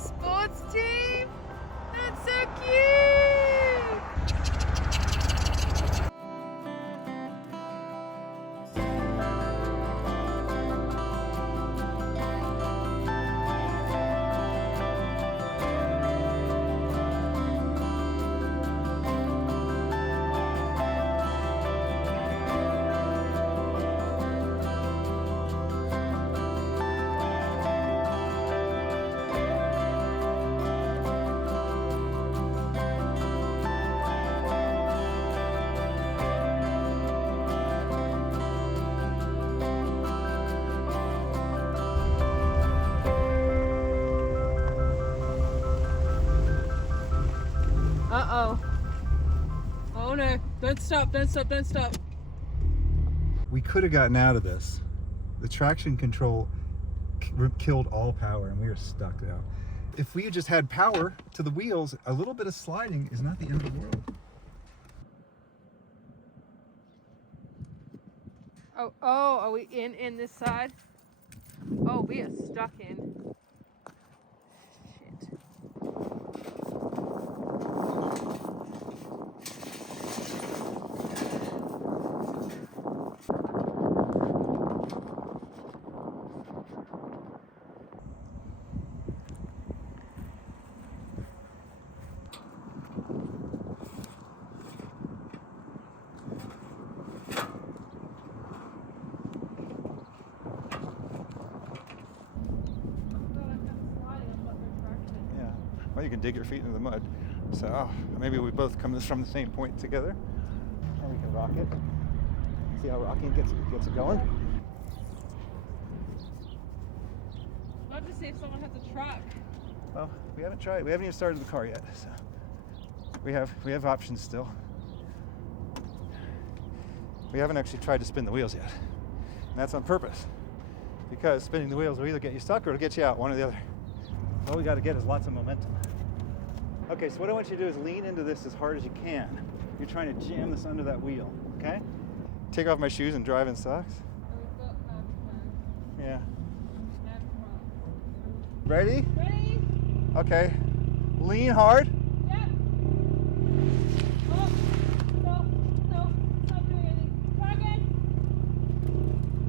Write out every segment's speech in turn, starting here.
sports team? That's so cute! Uh-oh. Oh no, don't stop, don't stop, don't stop. We could have gotten out of this. The traction control killed all power and we are stuck now. If we just had power to the wheels, a little bit of sliding is not the end of the world. Oh, are we in this side? Oh, we are stuck in. Shit. Well, you can dig your feet into the mud. So maybe we both come from the same point together. And we can rock it. See how rocking gets it going? Love to see if someone has a truck. Well, we haven't tried. We haven't even started the car yet. So we have options still. We haven't actually tried to spin the wheels yet. And that's on purpose. Because spinning the wheels will either get you stuck or it'll get you out, one or the other. All we got to get is lots of momentum. Okay, so what I want you to do is lean into this as hard as you can. You're trying to jam this under that wheel, okay? Take off my shoes and drive in socks. Yeah. Ready? Ready? Okay. Lean hard. Yep. Oh, no, stop doing anything. Try again.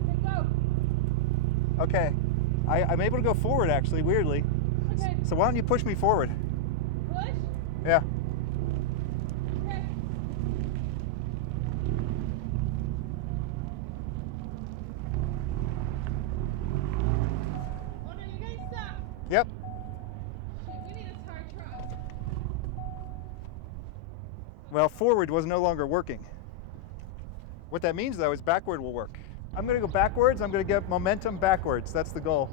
Let go. Okay. I'm able to go forward actually, weirdly. Okay. So why don't you push me forward? Push? Yeah. Okay. Oh no, you're getting stuck. Yep. Shit, we need a tar truck. Well, forward was no longer working. What that means though is backward will work. I'm gonna go backwards, I'm gonna get momentum backwards. That's the goal.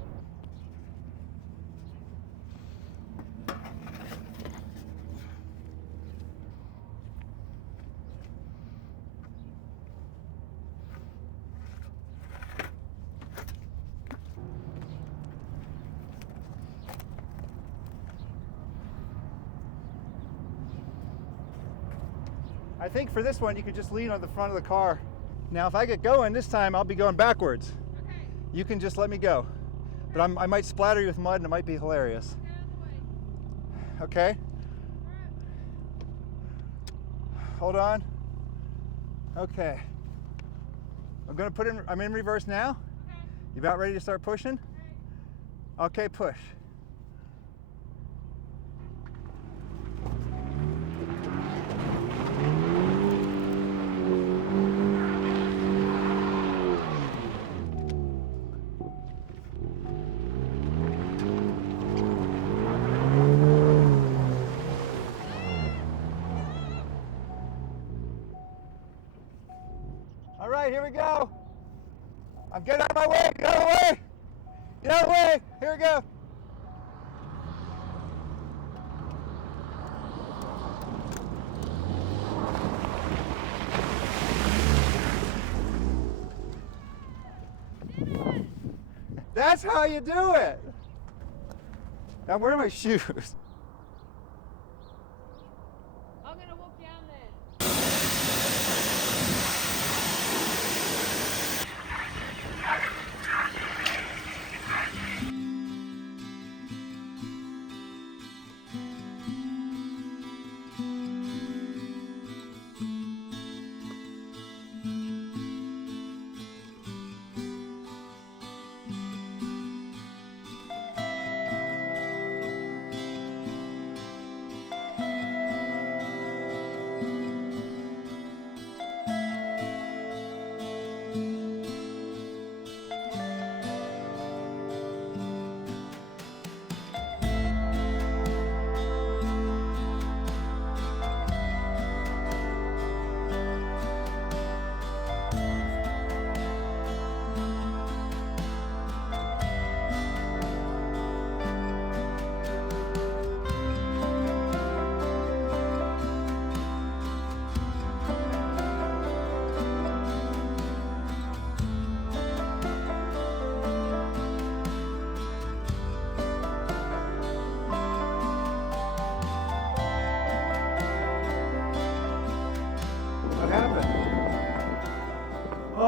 I think for this one, you could just lean on the front of the car. Now, if I get going this time, I'll be going backwards. Okay. You can just let me go. But I might splatter you with mud and it might be hilarious. Get out of the way. Okay? Alright. Hold on. Okay. I'm in reverse now. Okay. You about ready to start pushing? Okay, push. All right, here we go. I'm getting out of my way. Get out of the way. Get out of the way. Here we go. That's how you do it. Now, where are my shoes? I'm gonna walk down there.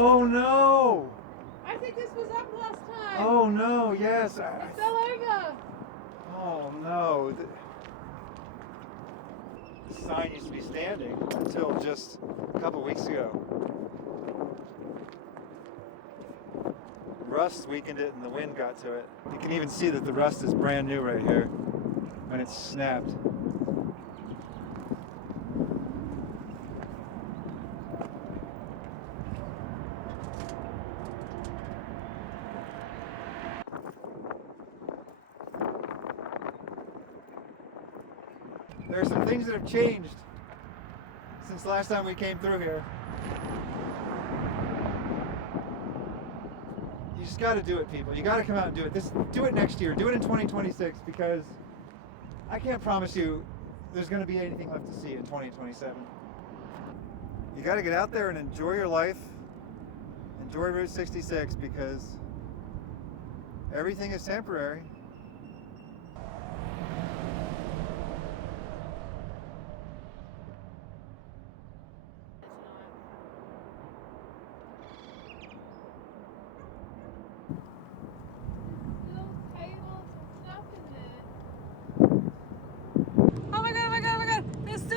Oh no! I think this was up last time. Oh no, yes. It fell over. Oh no. The sign used to be standing until just a couple weeks ago. Rust weakened it and the wind got to it. You can even see that the rust is brand new right here when it's snapped. There are some things that have changed since last time we came through here. You just got to do it, people. You got to come out and do it. Do it next year. Do it in 2026, because I can't promise you there's going to be anything left to see in 2027. You got to get out there and enjoy your life. Enjoy Route 66, because everything is temporary.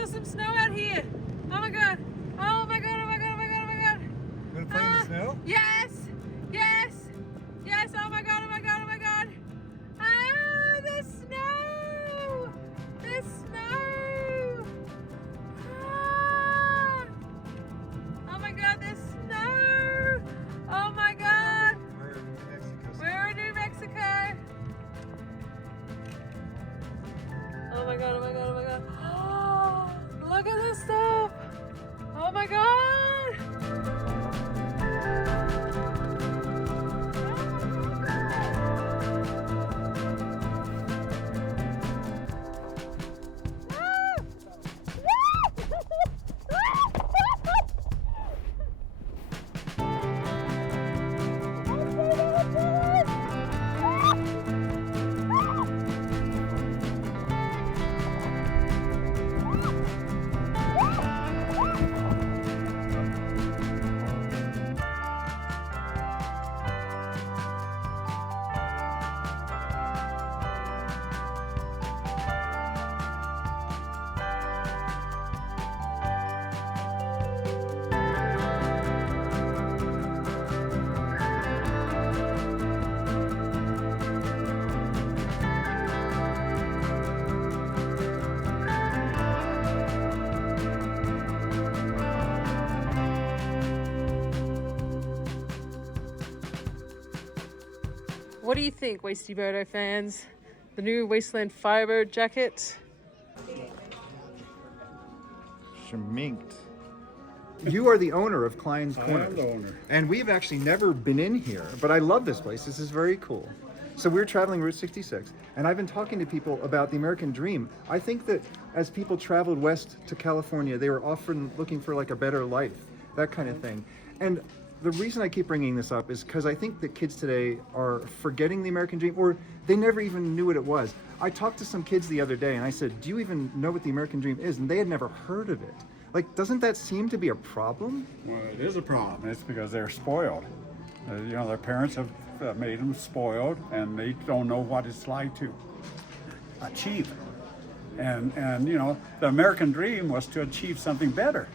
Some snow out here. Oh my god. Oh my god. Oh my god. Oh my god. Oh my god. You want to play in the snow? Yes. Yes. Yes. Oh my god. Oh my god. Oh my god. Ah, the snow. The snow. Ah. Oh my god. The snow. Oh my god. We're in New Mexico. Oh my god. Oh my god. Oh my god. Look at this stuff! Oh my god! What do you think, Wasteland fans? The new Wasteland Firebird jacket? Schminked. You are the owner of Klein's Corner. I am the owner. And we've actually never been in here, but I love this place. This is very cool. So we're traveling Route 66, and I've been talking to people about the American dream. I think that as people traveled west to California, they were often looking for like a better life, that kind of thing. And the reason I keep bringing this up is because I think that kids today are forgetting the American dream, or they never even knew what it was. I talked to some kids the other day and I said, do you even know what the American dream is? And they had never heard of it. Like, doesn't that seem to be a problem? Well, it is a problem. It's because they're spoiled. Their parents have made them spoiled, and they don't know what it's like to achieve. And the American dream was to achieve something better.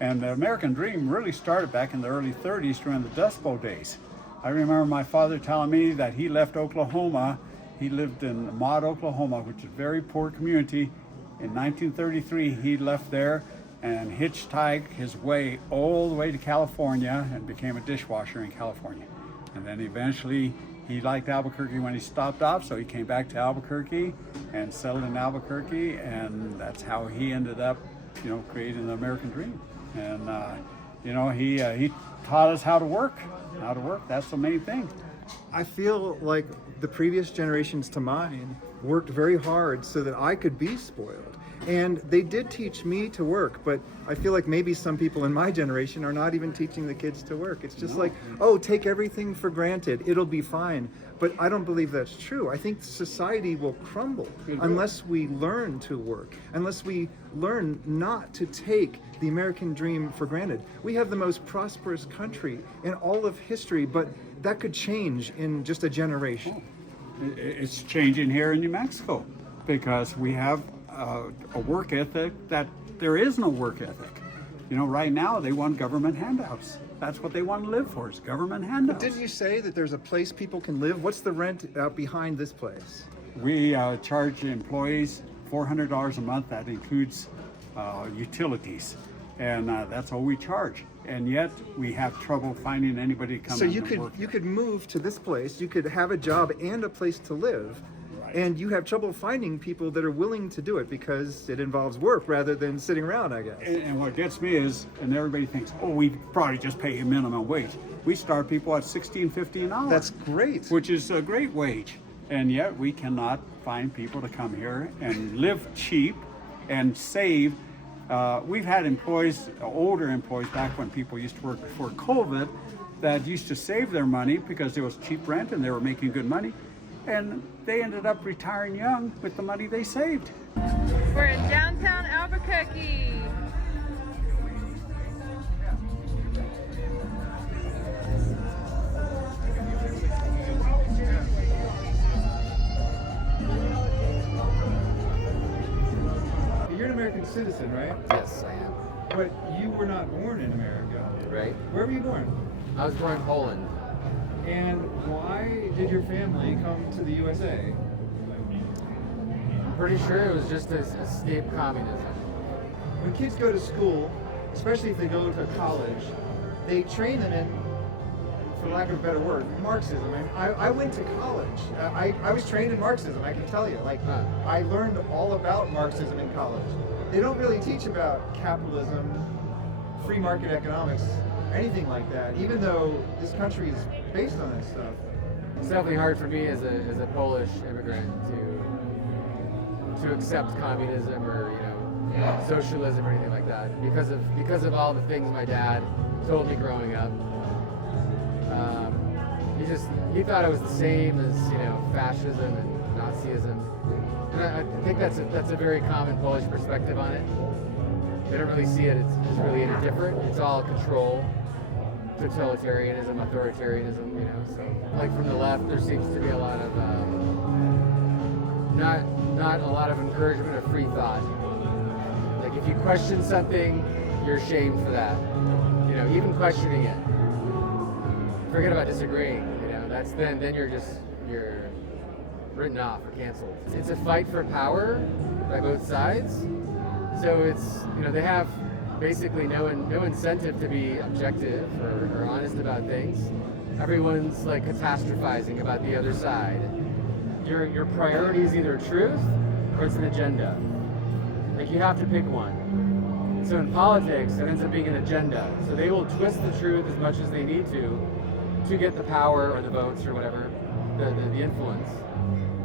And the American dream really started back in the early 30s during the Dust Bowl days. I remember my father telling me that he left Oklahoma. He lived in Mott, Oklahoma, which is a very poor community. In 1933, he left there and hitchhiked his way all the way to California and became a dishwasher in California. And then eventually he liked Albuquerque when he stopped off, so he came back to Albuquerque and settled in Albuquerque, and that's how he ended up, creating the American dream. And he taught us how to work. That's the main thing. I feel like the previous generations to mine worked very hard so that I could be spoiled. And they did teach me to work, but I feel like maybe some people in my generation are not even teaching the kids to work. It's just take everything for granted. It'll be fine. But I don't believe that's true. I think society will crumble unless we learn to work, unless we learn not to take the American dream for granted. We have the most prosperous country in all of history, but that could change in just a generation. It's changing here in New Mexico because we have a work ethic that there is no work ethic. You know, right now they want government handouts. That's what they want to live for, is government handouts. Didn't you say that there's a place people can live? What's the rent out behind this place? We charge employees $400 a month. That includes utilities, and that's all we charge. And yet we have trouble finding anybody to come So in you and could work. you could move to this place. You could have a job and a place to live. Right. And you have trouble finding people that are willing to do it because it involves work rather than sitting around, I guess. And what gets me is, and everybody thinks, oh, we probably just pay a minimum wage. We start people at $16, $15 an hour. That's great. Which is a great wage. And yet we cannot find people to come here and live cheap and save. We've had employees, older employees, back when people used to work before COVID, that used to save their money because there was cheap rent and they were making good money. And they ended up retiring young with the money they saved. We're in downtown Albuquerque. You're an American citizen, right? Yes, I am. But you were not born in America. Right? Where were you born? I was born in Poland. And why did your family come to the USA? I'm pretty sure it was just to escape communism. When kids go to school, especially if they go to college, they train them in, for lack of a better word, Marxism. And I went to college. I was trained in Marxism, I can tell you. I learned all about Marxism in college. They don't really teach about capitalism, free market economics, anything like that, even though this country is based on that stuff. It's definitely hard for me as a Polish immigrant to accept communism or socialism or anything like that because of all the things my dad told me growing up. He thought it was the same as fascism and Nazism, and I think that's a very common Polish perspective on it. They don't really see it as really any different. It's all control, totalitarianism, authoritarianism. So like from the left, there seems to be a lot of not a lot of encouragement of free thought. Like if you question something, you're shamed for that. Even questioning it. Forget about disagreeing. That's then you're written off or canceled. It's a fight for power by both sides. So it's they have basically no incentive to be objective or honest about things. Everyone's like catastrophizing about the other side. Your priority is either truth or it's an agenda. Like you have to pick one. So in politics, it ends up being an agenda. So they will twist the truth as much as they need to get the power or the votes or whatever, the influence.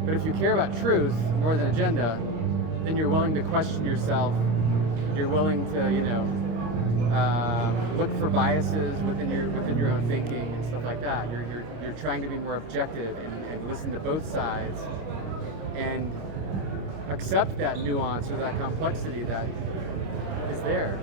But if you care about truth more than agenda, then you're willing to question yourself. You're willing to, look for biases within your own thinking and stuff like that. You're trying to be more objective and listen to both sides and accept that nuance or that complexity that is there.